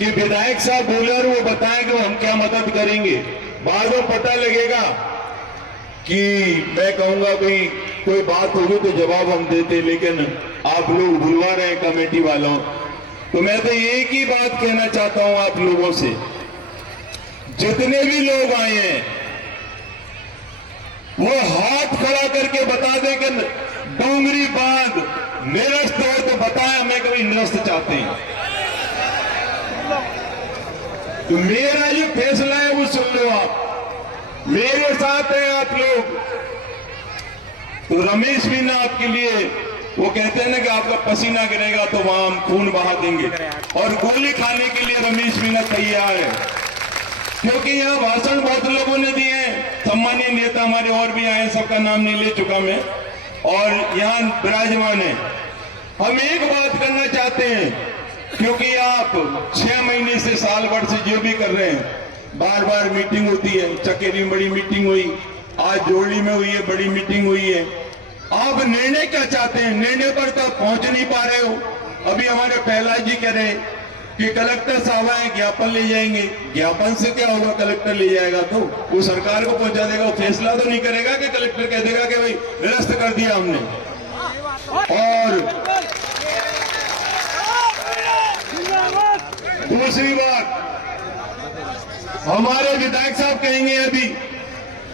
कि विधायक साहब बोले और वो बताएं कि हम क्या मदद करेंगे। बाद में पता लगेगा कि मैं कहूंगा भाई कोई बात होगी तो जवाब हम देते, लेकिन आप लोग भुलवा रहे हैं कमेटी वालों। तो मैं तो एक ही बात कहना चाहता हूं आप लोगों से, जितने भी लोग आए हैं वो हाथ खड़ा करके बता दें कि डोंगरी बांध निरस्त हो, तो बताएं हमें कभी निरस्त चाहते हैं। तो मेरा जो फैसला है वो सुन लो आप, मेरे साथ हैं आप लोग। तो रमेश मीणा आपके लिए वो कहते हैं ना कि आपका पसीना गिरेगा तो वहां हम खून बहा देंगे, और गोली खाने के लिए रमेश मीणा तैयार है, क्योंकि यहाँ भाषण बहुत लोगों ने दिए हैं। सम्मानीय नेता हमारे और भी आए, सबका नाम नहीं ले चुका मैं, और यहाँ विराजमान है। हम एक बात करना चाहते हैं, क्योंकि आप 6 महीने से साल भर से जो भी कर रहे हैं, बार बार मीटिंग होती है। चकेरी में बड़ी मीटिंग हुई, आज जोड़ी में हुई है, बड़ी मीटिंग हुई है। आप निर्णय क्या चाहते हैं? निर्णय पर तो पहुंच नहीं पा रहे हो। अभी हमारे प्रहलाद जी कह रहे हैं कि कलेक्टर साहब आए, ज्ञापन ले जाएंगे। ज्ञापन से क्या होगा? कलेक्टर ले जाएगा तो वो सरकार को पहुंचा देगा, वो फैसला तो नहीं करेगा कि कलेक्टर कह देगा कि भाई निरस्त कर दिया हमने। और दूसरी बात, हमारे विधायक साहब कहेंगे अभी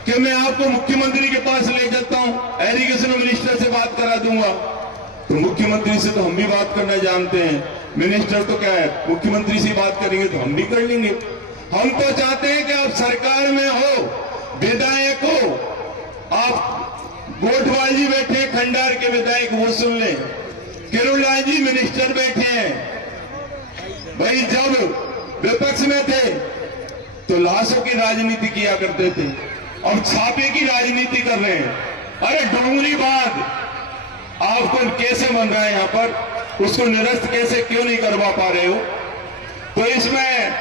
कि मैं आपको मुख्यमंत्री के पास ले जाता हूं, एरीगेशन मिनिस्टर से बात करा दूंगा। तो मुख्यमंत्री से तो हम भी बात करना जानते हैं, मिनिस्टर तो क्या है, मुख्यमंत्री से बात करेंगे तो हम भी कर लेंगे। हम तो चाहते हैं कि आप सरकार में हो, विधायक हो। आप गोठवाल जी बैठे हैं, खंडार के विधायक, वो सुन लें। किरोड़लाल जी मिनिस्टर बैठे हैं। भाई जब विपक्ष में थे तो लाशों की राजनीति किया करते थे, अब छापे की राजनीति कर रहे हैं। अरे डोंगरी बांध आपको कैसे बन रहा है यहाँ पर, उसको निरस्त कैसे क्यों नहीं करवा पा रहे हो? तो इसमें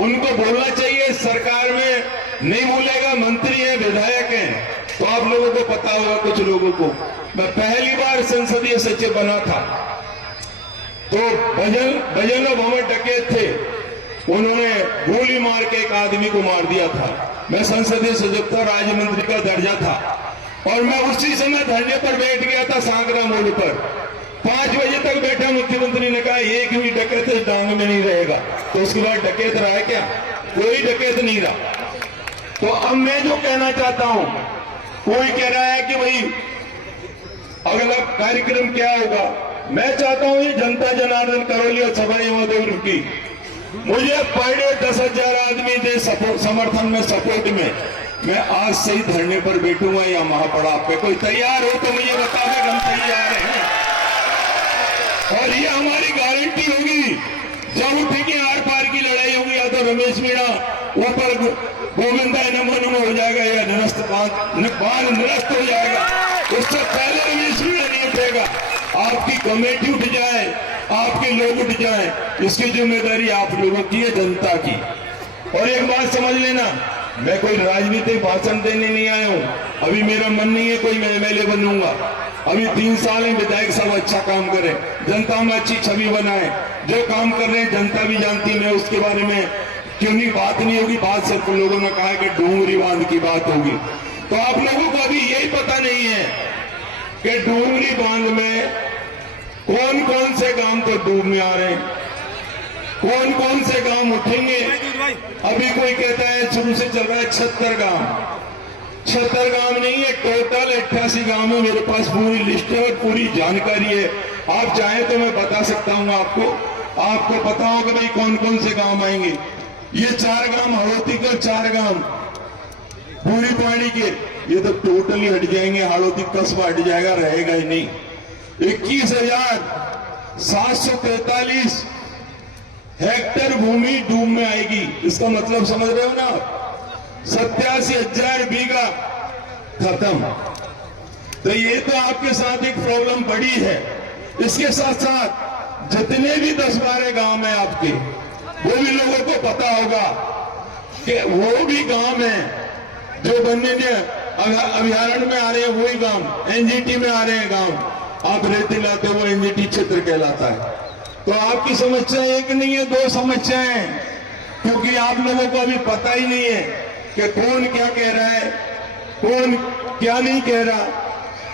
उनको बोलना चाहिए, सरकार में नहीं बोलेगा, मंत्री है, विधायक है। तो आप लोगों को पता होगा, कुछ लोगों को, मैं पहली बार संसदीय सचिव बना था तो बजनो भवन डकैत थे, उन्होंने गोली मार के एक आदमी को मार दिया था। मैं संसदीय सचिव था, राज्य मंत्री का दर्जा था, और मैं उसी समय धरने पर बैठ गया था सांगरा मोड़ पर। 5 बजे तक बैठा, मुख्यमंत्री ने कहा एक भी डकैत इस डांग में नहीं रहेगा। तो उसके बाद डकैत रहा है क्या? कोई डकैत नहीं रहा। तो अब मैं जो कहना चाहता हूं, कोई कह रहा है कि भाई अगला कार्यक्रम क्या होगा। मैं चाहता हूं ये जनता जनार्दन करौली और सभाई माधोपुर की, मुझे पर डे 10,000 आदमी दे समर्थन में, सपोर्ट में, मैं आज से ही धरने पर बैठूंगा या महापड़ाव पे। कोई तैयार हो तो मुझे बता दें, हम तैयार हैं। और ये हमारी गारंटी होगी, जब उठेंगे आर पार की लड़ाई होगी, या तो रमेश मीणा ऊपर गोविंदा नमो नमो हो जाएगा, या निरस्त बांध निरस्त हो जाएगा। उससे पहले रमेश मीणा नहीं उठेगा। आपकी कमेटी उठ जाए, आपके लोग उठ जाए, इसकी जिम्मेदारी आप लोगों की है, जनता की। और एक बात समझ लेना, मैं कोई राजनीतिक भाषण देने नहीं आया हूं। अभी मेरा मन नहीं है कोई मैं एमएलए बनूंगा। अभी 3 साल में विधायक साहब अच्छा काम करें, जनता में अच्छी छवि बनाए। जो काम कर रहे हैं जनता भी जानती है, मैं उसके बारे में क्यों नहीं बात नहीं होगी। बात सिर्फ लोगों ने कहा कि डोंगरी बांध की बात होगी। तो आप लोगों को अभी यही पता नहीं है कि डोंगरी बांध में कौन कौन से गांव तो डूब में आ रहे हैं, कौन कौन से गांव उठेंगे। अभी कोई कहता है शुरू से चल रहा है 76 गांव। 76 गांव नहीं है, टोटल 88 गांव में मेरे पास पूरी लिस्ट है और पूरी जानकारी है। आप चाहें तो मैं बता सकता हूं आपको पता होगा भाई कौन कौन से गांव आएंगे। ये 4 गांव हाड़ौती के, 4 गांव पूरी पानी के, ये तो टोटली हट जाएंगे। हाड़ौती कस्बा हट जाएगा, रहेगा ही नहीं। 21,743 हेक्टेयर भूमि डूब में आएगी। इसका मतलब समझ रहे हो ना? 87,000 बीघा खत्म। तो ये तो आपके साथ एक प्रॉब्लम बड़ी है। इसके साथ साथ जितने भी 10-12 गांव हैं आपके, वो भी लोगों को पता होगा कि वो भी गांव हैं जो वन्य अभयारण्य में आ रहे हैं, वही गांव एनजीटी में आ रहे हैं। गांव आप रेती लाते, वो एनजीटी क्षेत्र कहलाता है। तो आपकी समस्या एक नहीं है, दो समस्याएं हैं, क्योंकि आप लोगों को अभी पता ही नहीं है कि कौन क्या कह रहा है, कौन क्या नहीं कह रहा।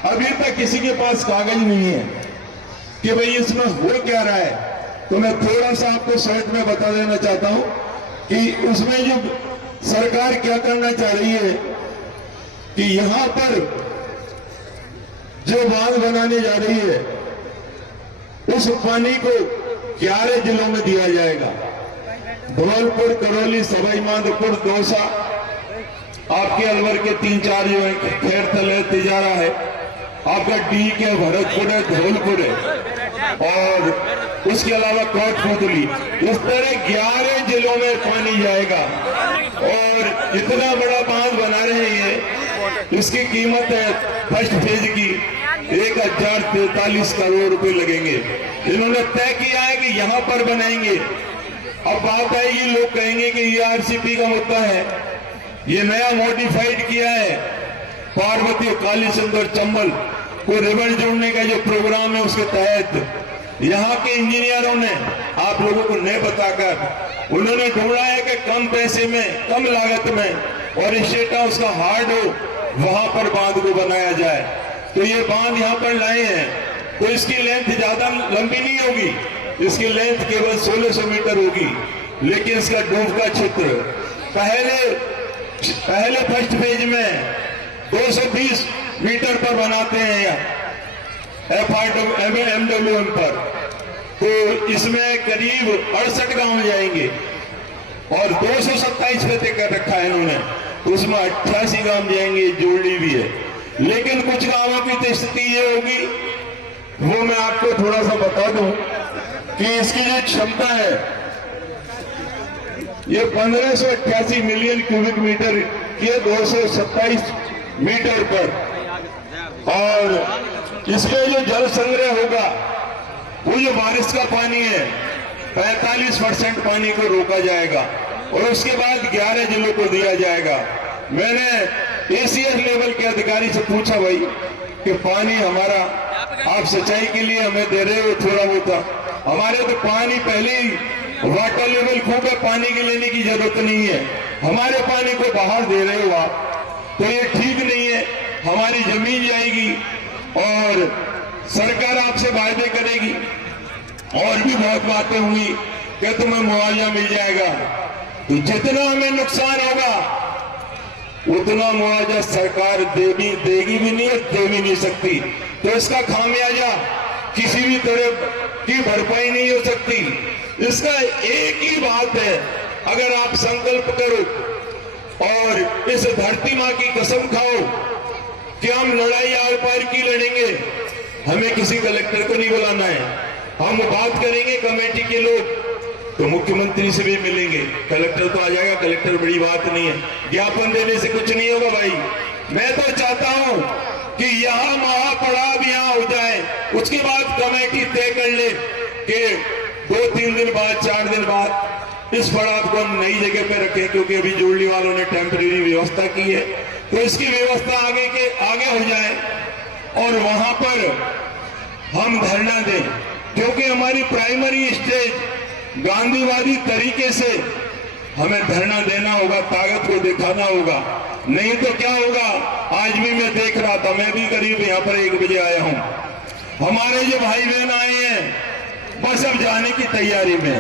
अभी तक किसी के पास कागज नहीं है कि भाई इसमें हो क्या रहा है। तो मैं थोड़ा सा आपको शॉर्ट में बता देना चाहता हूं कि उसमें जो सरकार क्या करना चाह रही है कि यहां पर जो बांध बनाने जा रही है उस पानी को 11 जिलों में दिया जाएगा। धौलपुर, करौली, सवाई माधोपुर, दौसा, आपके अलवर के 3-4 जो है, खैरथल है, तिजारा है, आपका डीक है, भरतपुर है, धौलपुर है और उसके अलावा कोटपुतली। इस तरह 11 जिलों में पानी जाएगा और इतना बड़ा बांध बना रहे हैं। इसकी कीमत है फर्स्ट फेज की 1043 करोड़ रुपए लगेंगे। इन्होंने तय किया है कि यहां पर बनाएंगे। अब बात आएगी, लोग कहेंगे कि ये आरसीपी का मुद्दा है, ये नया मॉडिफाइड किया है। पार्वती, कालीसिंध और चंबल को रिवर जोड़ने का जो प्रोग्राम है उसके तहत यहाँ के इंजीनियरों ने आप लोगों को नहीं बताकर उन्होंने ढूंढा है कि कम पैसे में, कम लागत में और स्टेट हाउस का हार्ड हो वहां पर बांध को बनाया जाए। तो ये बांध यहाँ पर लाए हैं, तो इसकी लेंथ ज्यादा लंबी नहीं होगी, इसकी लेंथ केवल 1600 मीटर होगी, लेकिन इसका डूब का क्षेत्र पहले फर्स्ट फेज में 220 मीटर पर बनाते हैं एमडब्ल्यूएम पर, तो इसमें करीब 68 गांव जाएंगे और 227 पे तय कर रखा है इन्होंने, तो उसमें 88 गांव जाएंगे, जोड़ी भी है। लेकिन कुछ गांवों की तो स्थिति ये होगी, वो मैं आपको थोड़ा सा बता दूं कि इसकी जो क्षमता है ये 1588 मिलियन क्यूबिक मीटर ये 227 मीटर पर, और इसमें जो जल संग्रह होगा वो जो बारिश का पानी है 45% पानी को रोका जाएगा और उसके बाद 11 जिलों को दिया जाएगा। मैंने एसीएस लेवल के अधिकारी से पूछा भाई कि पानी हमारा आप सिंचाई के लिए हमें दे रहे हो थोड़ा बहुत, हमारे तो पानी पहले ही वाटर लेवल खूब है, पानी की लेने की जरूरत नहीं है, हमारे पानी को बाहर दे रहे हो आप, तो ये ठीक नहीं है, हमारी जमीन जाएगी और सरकार आपसे वायदे करेगी और भी बहुत बातें होंगी कि तुम्हें मुआवजा मिल जाएगा। तो जितना हमें नुकसान होगा उतना मुआवजा सरकार देगी भी नहीं, दे भी नहीं सकती, तो इसका खामियाजा किसी भी तरह की भरपाई नहीं हो सकती। इसका एक ही बात है, अगर आप संकल्प करो और इस धरती मां की कसम खाओ कि हम लड़ाई आर पार की लड़ेंगे, हमें किसी कलेक्टर को नहीं बुलाना है, हम बात करेंगे कमेटी के लोग तो मुख्यमंत्री से भी मिलेंगे, कलेक्टर तो आ जाएगा, कलेक्टर बड़ी बात नहीं है, ज्ञापन देने से कुछ नहीं होगा भाई। मैं तो चाहता हूं कि यहां महापड़ाव यहां हो जाए, उसके बाद कमेटी तय कर ले कि 2-3 दिन बाद, 4 दिन बाद इस पड़ाव को हम नई जगह पे रखें, क्योंकि अभी जोड़ली वालों ने टेम्परेरी व्यवस्था की है, तो इसकी व्यवस्था आगे हो जाए और वहां पर हम धरना दें, क्योंकि हमारी प्राइमरी स्टेज गांधीवादी तरीके से हमें धरना देना होगा, ताकत को दिखाना होगा, नहीं तो क्या होगा। आज भी मैं देख रहा था, मैं भी करीब यहाँ पर 1 बजे आया हूँ, हमारे जो भाई बहन आए हैं बस अब जाने की तैयारी में,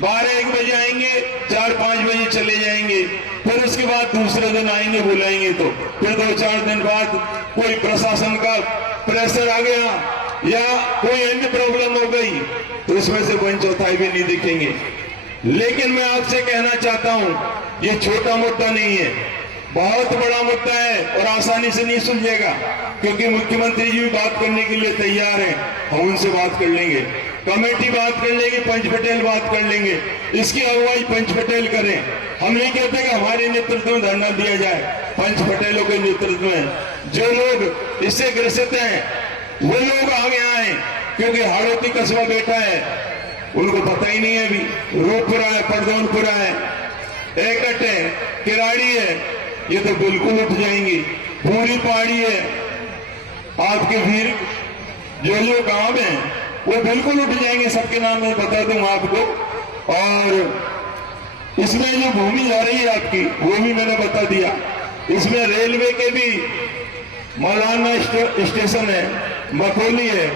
12-1 बजे आएंगे, 4-5 बजे चले जाएंगे, फिर उसके बाद दूसरे दिन आएंगे, बुलाएंगे तो फिर 2-4 दिन बाद कोई प्रशासन का प्रेशर आ गया या कोई अन्य प्रॉब्लम हो गई तो उसमें से 1/4 भी नहीं दिखेंगे। लेकिन मैं आपसे कहना चाहता हूं, ये छोटा मुद्दा नहीं है, बहुत बड़ा मुद्दा है और आसानी से नहीं सुलझेगा, क्योंकि मुख्यमंत्री जी भी बात करने के लिए तैयार हैं, हम उनसे बात कर लेंगे, कमेटी बात कर लेंगे, पंच पटेल बात कर लेंगे, इसकी अगुवाई पंच पटेल करें। हम नहीं कहते कि हमारे नेतृत्व में धरना दिया जाए, पंच पटेलों के नेतृत्व में जो लोग इससे ग्रसित हैं वो लोग आगे आए, क्योंकि हाड़ौती कस्बा बेटा है, उनको पता ही नहीं है, अभी रूपपुरा है, परदौनपुरा है, एकट है, किराड़ी है, ये तो बिल्कुल उठ जाएंगी, पूरी पहाड़ी है, आपके वीर जो गांव हैं वो बिल्कुल उठ जाएंगे, सबके नाम मैं बता दूं आपको। और इसमें जो भूमि जा रही है आपकी, वो भी मैंने बता दिया। इसमें रेलवे के भी मौलाना स्टेशन है, मकोली है,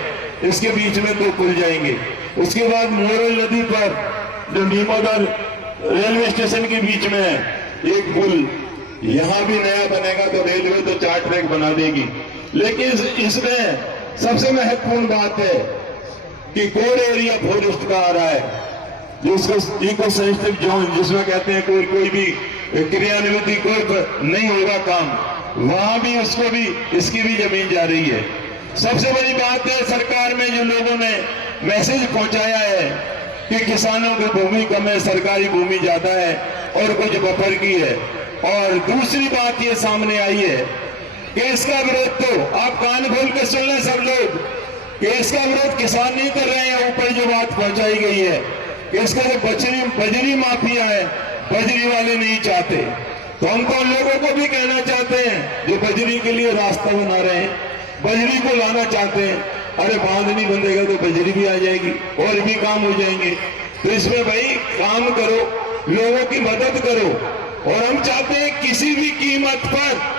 इसके बीच में 2 पुल जाएंगे। उसके बाद मोरल नदी पर जो नीमोदर रेलवे स्टेशन के बीच में है एक पुल, यहां भी नया बनेगा। तो रेलवे तो 4 ट्रैक बना देगी। लेकिन इसमें सबसे महत्वपूर्ण बात है कि कोर एरिया फॉरेस्ट का आ रहा है, जिसको इको सेंसिटिव जोन जिसमें कहते हैं कोई भी क्रियान्वित कोई नहीं होगा काम, वहां भी उसको भी इसकी भी जमीन जा रही है। सबसे बड़ी बात है सरकार में जो लोगों ने मैसेज पहुंचाया है कि किसानों की भूमि कम है, सरकारी भूमि ज्यादा है और कुछ बफर की है। और दूसरी बात ये सामने आई है कि इसका विरोध, तो आप कान खोल के सुन लें सब लोग, कि इसका विरोध किसान नहीं कर रहे हैं। ऊपर जो बात पहुंचाई गई है कि इसका जो बजरी माफिया है, बजरी वाले नहीं चाहते। तो हम तो उन लोगों को भी कहना चाहते हैं जो बजरी के लिए रास्ता बना रहे हैं, बजरी को लाना चाहते हैं, अरे बांध नहीं बंधेगा तो बजरी भी आ जाएगी और भी काम हो जाएंगे। तो इसमें भाई काम करो, लोगों की मदद करो। और हम चाहते हैं किसी भी कीमत पर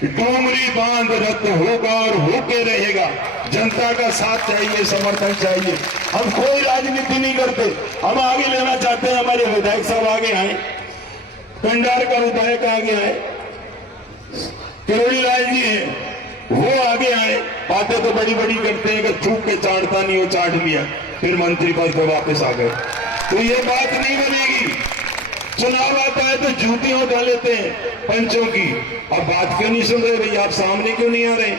डोंगरी बांध रद्द होगा और होके रहेगा। जनता का साथ चाहिए, समर्थन चाहिए। हम कोई राजनीति नहीं करते, हम आगे लेना चाहते हैं। हमारे विधायक साहब आगे आए, कंडार का विधायक आगे आए, किरोड़ी लाल जी हैं, वो आगे आए। बातें तो बड़ी बड़ी करते हैं कि थूक के चाटता नहीं, वो चाट लिया, फिर मंत्री पद पे वापस आ गए। तो ये बात नहीं बनेगी। चुनाव आता है तो जूतियां उठा लेते हैं पंचों की। अब बात क्यों नहीं सुन रहे भाई, आप सामने क्यों नहीं आ रहे?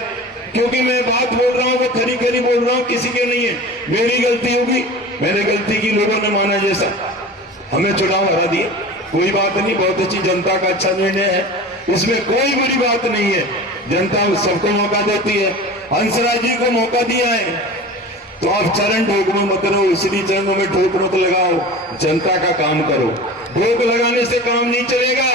क्योंकि मैं बात बोल रहा हूं वो खरी खरी बोल रहा हूं, किसी के नहीं है। मेरी गलती होगी, मैंने गलती की, लोगों ने माना जैसा, हमें चुनाव हरा दिए, कोई बात नहीं। बहुत अच्छी, जनता का अच्छा निर्णय है, इसमें कोई बुरी बात नहीं है। जनता सबको मौका देती है, हंसराज जी को मौका दिया है। तो आप चरण ठोकरो मत रहो, इसलिए चरणों में ठोक रोक लगाओ, जनता का काम करो। ठोक लगाने से काम नहीं चलेगा।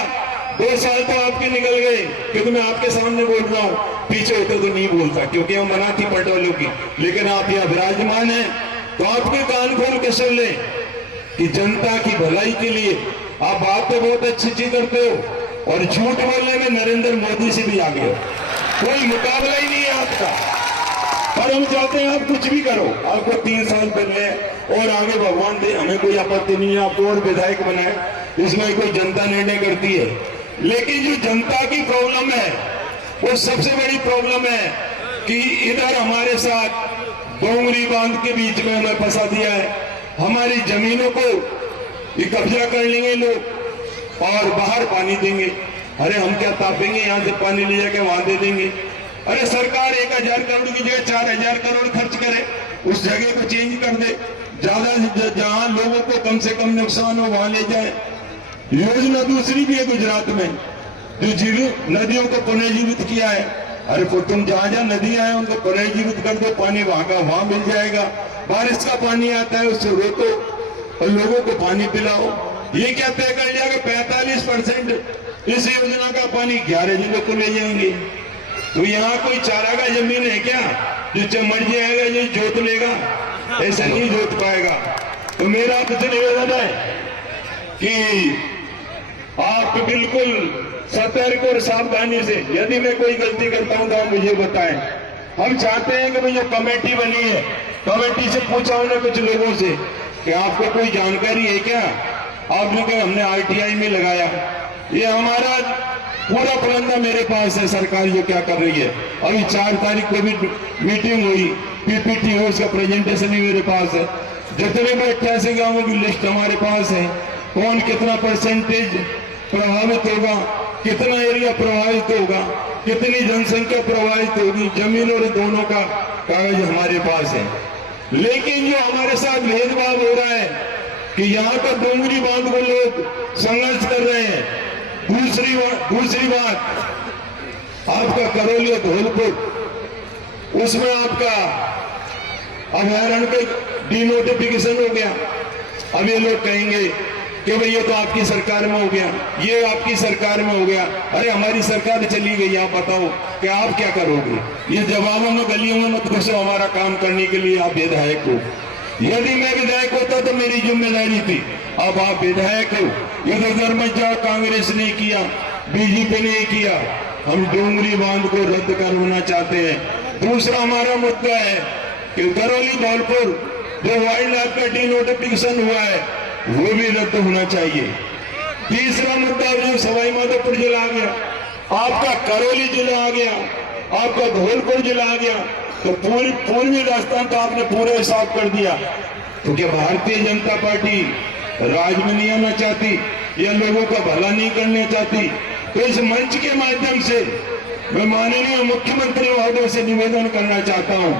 2 साल तो आपके निकल गए, क्योंकि मैं आपके सामने बोल रहा हूं, पीछे होते तो नहीं बोलता, क्योंकि हम मना थी पटवालों की। लेकिन आप यहाँ विराजमान हैं तो आपके कान खोल के सुन ले कि जनता की भलाई के लिए आप बात तो बहुत अच्छी चीज करते हो, और झूठ बोलने में नरेंद्र मोदी से भी आगे हो, कोई मुकाबला ही नहीं है आपका। पर हम चाहते हैं आप कुछ भी करो, आपको 3 साल मिलने और आगे भगवान दे, हमें कोई आपत्ति नहीं है, आपको और विधायक बनाए, इसमें कोई जनता निर्णय करती है। लेकिन जो जनता की प्रॉब्लम है, वो सबसे बड़ी प्रॉब्लम है कि इधर हमारे साथ डोंगरी बांध के बीच में हमें फंसा दिया है। हमारी जमीनों को ये कब्जा कर लेंगे लोग और बाहर पानी देंगे। अरे हम क्या तापेंगे, यहाँ से पानी ले जाके वहां दे देंगे। अरे सरकार 1000 करोड़ की जगह 4000 करोड़ खर्च करे, उस जगह को चेंज कर दे, ज्यादा से जहां लोगों को कम से कम नुकसान हो वहां ले जाए। योजना दूसरी भी है गुजरात में, जो नदियों को पुनर्जीवित किया है। अरे तुम जहां जहां नदियां हैं उनको पुनर्जीवित कर दो, पानी वहां का वहां मिल जाएगा। बारिश का पानी आता है उससे रोको और लोगों को पानी पिलाओ। ये क्या तय कर जाएगा 45% इस योजना का पानी 11 जिलों को ले जाएंगे। तो यहाँ कोई चारागाह जमीन है क्या जो मर जाएगा, जो जोत लेगा? ऐसा नहीं जोत पाएगा। तो मेरा आपसे निवेदन है कि आप बिल्कुल सतर्क और सावधानी से, यदि मैं कोई गलती करता हूं तो आप मुझे बताएं। हम चाहते हैं कि भाई जो कमेटी बनी है, कमेटी से पूछा उन्हें कुछ लोगों से कि आपको कोई जानकारी है क्या? आपने कहा हमने आरटीआई में लगाया। ये हमारा पूरा फलंदा मेरे पास है, सरकार जो क्या कर रही है। अभी 4 तारीख को भी मीटिंग हुई, पीपीटी हुई, उसका प्रेजेंटेशन भी मेरे पास है। जितने भी 88 गांवों की लिस्ट हमारे पास है, कौन कितना परसेंटेज प्रभावित होगा, कितना एरिया प्रभावित होगा, कितनी जनसंख्या प्रभावित होगी, जमीन और दोनों का कागज हमारे पास है। लेकिन जो हमारे साथ भेदभाव हो रहा है कि यहाँ पर डोंगरी बांध को लोग संघर्ष कर रहे हैं। दूसरी बात, आपका करौली और धौलपुर, उसमें आपका अभयारण्य का डिनोटिफिकेशन हो गया। अब ये लोग कहेंगे कि भाई ये तो आपकी सरकार में हो गया, ये आपकी सरकार में हो गया। अरे हमारी सरकार चली गई, आप बताओ कि आप क्या करोगे। ये जवाबों में गलियों में मत घुसो, हमारा काम करने के लिए आप विधायक हो। यदि मैं विधायक होता तो मेरी जिम्मेदारी थी, अब आप विधायक हो, इधर उधर मत जाओ। कांग्रेस ने किया, बीजेपी ने किया, हम डोंगरी बांध को रद्द करवाना चाहते हैं। दूसरा हमारा मुद्दा है कि करौली धौलपुर जो वाइल्ड लाइफ का डिनोटिफिकेशन हुआ है वो भी रद्द होना चाहिए। तीसरा मुद्दा जो सवाई माधोपुर जिला आ गया, आपका करौली जिला आ गया, आपका धौलपुर जिला आ गया, तो पूर्वी राजस्थान का आपने पूरा हिसाब कर दिया। तो क्या भारतीय जनता पार्टी राज में नहीं आना चाहती या लोगों का भला नहीं करना चाहती? तो इस मंच के माध्यम से मैं माननीय मुख्यमंत्री महोदय से निवेदन करना चाहता हूं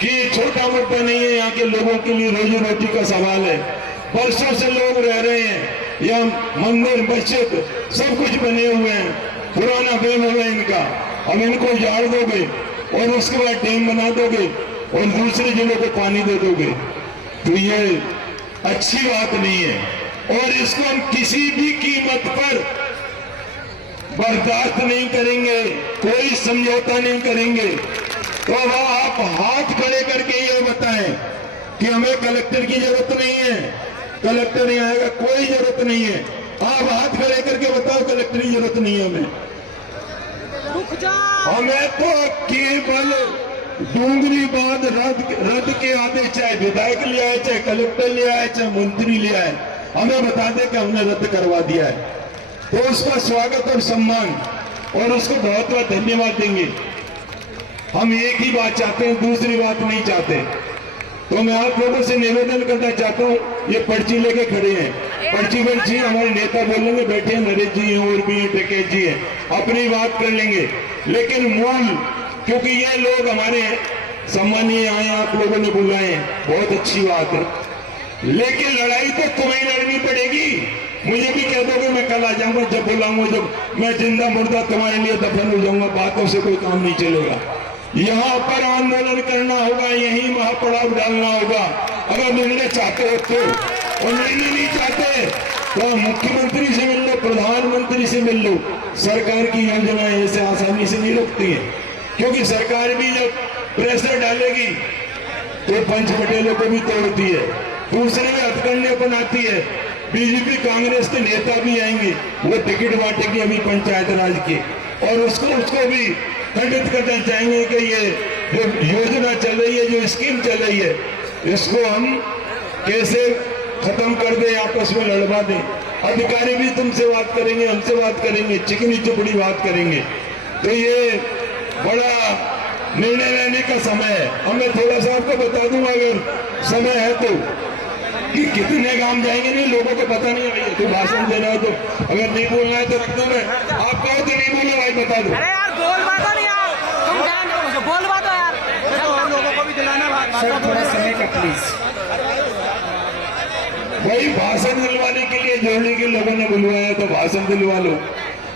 कि छोटा मुद्दा नहीं है, यहाँ के लोगों के लिए रोजी रोटी का सवाल है। वर्षों से लोग रह रहे हैं, यहाँ मंदिर मस्जिद सब कुछ बने हुए हैं, पुराना डैम है इनका, अब इनको उजाड़ दोगे और उसके बाद डैम बना दोगे और दूसरे जिलों को पानी दे दोगे, तो ये अच्छी बात नहीं है और इसको हम किसी भी कीमत पर बर्दाश्त नहीं करेंगे, कोई समझौता नहीं करेंगे। तो अब आप हाथ खड़े करके ये बताएं कि हमें कलेक्टर की जरूरत नहीं है, कलेक्टर नहीं आएगा, कोई जरूरत नहीं है। आप हाथ खड़े करके बताओ कलेक्टर की जरूरत नहीं है हमें तो केवल डोंगरी बांध रद्द के आदेश, चाहे विधायक ले आए, चाहे कलेक्टर ले आए, चाहे मंत्री ले आए, हमें बता दे कि हमने रद्द करवा दिया है, तो उसका स्वागत और सम्मान और उसको बहुत बहुत धन्यवाद देंगे। हम एक ही बात चाहते हैं, दूसरी बात नहीं चाहते। तो मैं आप लोगों से निवेदन करना चाहता हूँ, ये पर्ची लेके खड़े हैं, पर्ची हमारे नेता बोलेंगे, बैठे हैं नरेश जी हैं और भी टिकैत जी हैं, अपनी बात कर लेंगे। लेकिन मूल, क्योंकि ये लोग हमारे सम्मानीय आए, आप लोगों ने बुलाए, बहुत अच्छी बात है, लेकिन लड़ाई तो तुम्हें लड़नी पड़ेगी। मुझे भी कह दोगे मैं कल आ जाऊंगा, जब बुलाऊंगा, जब मैं जिंदा मुर्दा तुम्हारे लिए दफन हो जाऊंगा, बातों से कोई काम नहीं चलेगा। यहाँ पर आंदोलन करना होगा, यही महापड़ाव डालना होगा। अगर मिलने चाहते हो तो, और नहीं चाहते तो मुख्यमंत्री से मिल लो, प्रधानमंत्री से मिल लो। सरकार की योजनाएं ऐसे आसानी से नहीं रुकती है, क्योंकि सरकार भी जब प्रेशर डालेगी तो पंच पटेलों को भी तोड़ती है, दूसरे में हथकंडे बनाती है। बीजेपी कांग्रेस के नेता भी आएंगे, वो टिकट बांटेंगे अभी पंचायत राज के, और उसको भी खंडित करना चाहेंगे कि ये जो योजना चल रही है, जो स्कीम चल रही है, इसको हम कैसे खत्म कर दें, आपस में लड़वा दें। अधिकारी भी तुमसे बात करेंगे, हमसे बात करेंगे, चिकनी चुपड़ी बात करेंगे। तो ये बड़ा निर्णय लेने का समय है। अब मैं थोड़ा सा आपको बता दूंगा, अगर समय है तो, कि कितने काम जाएंगे, नहीं लोगों को पता नहीं है। तो भाषण देना है तो, अगर नहीं बोलना है तो रख दो, मैं आप कहो तो नहीं बोलो भाई, बता दो। अरे यार बोल बात नहीं यार, तुम बोल बात यार, लोगों को भी दिलाना थोड़ा समय का प्लीज। भाई भाषण दिलवाने के लिए जोड़ने के लोगों ने बुलवाया तो भाषण दिलवा लो।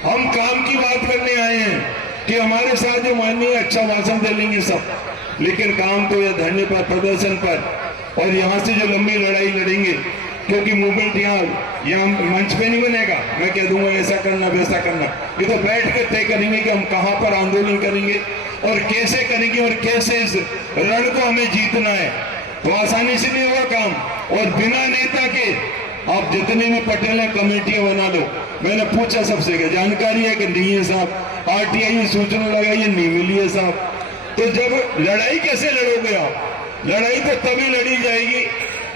हम काम की बात करने आए हैं कि हमारे साथ जो माननीय अच्छा भाषण दे लेंगे सब, लेकिन काम तो ये धरने पर, प्रदर्शन पर, और यहाँ से जो लंबी लड़ाई लड़ेंगे, क्योंकि मूवमेंट यहाँ मंच पे नहीं बनेगा। मैं कह दूंगा ऐसा करना वैसा करना, ये तो बैठ कर तय करेंगे कि हम कहाँ पर आंदोलन करेंगे और कैसे करेंगे और कैसे इस रण को हमें जीतना है। तो आसानी से नहीं होगा काम, और बिना नेता के आप जितने भी पटेल हैं कमेटियां बना लो। मैंने पूछा सबसे कि जानकारी है कि नहीं है साहब, आरटीआई सूचना लगाई नहीं मिली है साहब। तो जब लड़ाई कैसे लड़ोगे आप? लड़ाई तो तभी लड़ी जाएगी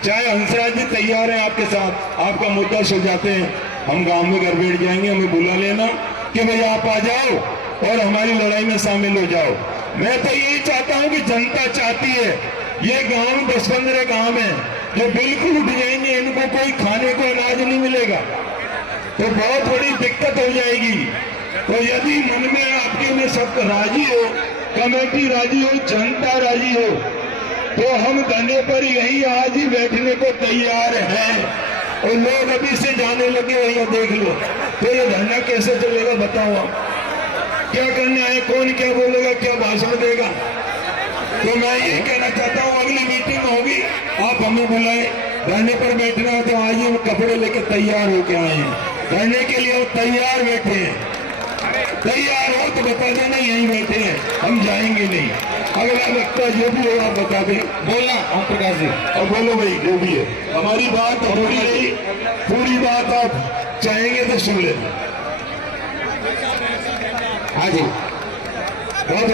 चाहे हंसराज जी तैयार हैं आपके साथ, आपका मुद्दा सुलझाते हैं, हम गांव में घर बैठ जाएंगे, हमें बुला लेना कि भाई आप आ जाओ और हमारी लड़ाई में शामिल हो जाओ। मैं तो यही चाहता हूं कि जनता चाहती है, ये गांव 10-15 गांव है जो बिल्कुल उठ जाएंगे, इनको कोई खाने को अनाज नहीं मिलेगा, तो बहुत बड़ी दिक्कत हो जाएगी। तो यदि मन में आपके में सब राजी हो, कमेटी राजी हो, जनता राजी हो, तो हम धरने पर यही आज ही बैठने को तैयार हैं। और लोग अभी से जाने लगे, भैया देख लो। तो ये धरना कैसे चलेगा बताओ आप? क्या करना है, कौन क्या बोलेगा, क्या भाषण देगा? तो मैं ये कहना चाहता हूँ, अगली मीटिंग होगी, आप हमें बुलाएं, धरने पर बैठना है तो आज ही कपड़े लेकर तैयार होके आए हैं, धरने के लिए तैयार बैठे हैं। तैयार हो तो बता देना, यहीं बैठे हैं, हम जाएंगे नहीं। अगला लगता जो भी हो आप बता दें। बोलना ओम प्रकाश जी। और बोलो भाई जो भी है, हमारी बात पूरी रही, पूरी बात आप चाहेंगे तो सुन लेना। हाँ जी। बहुत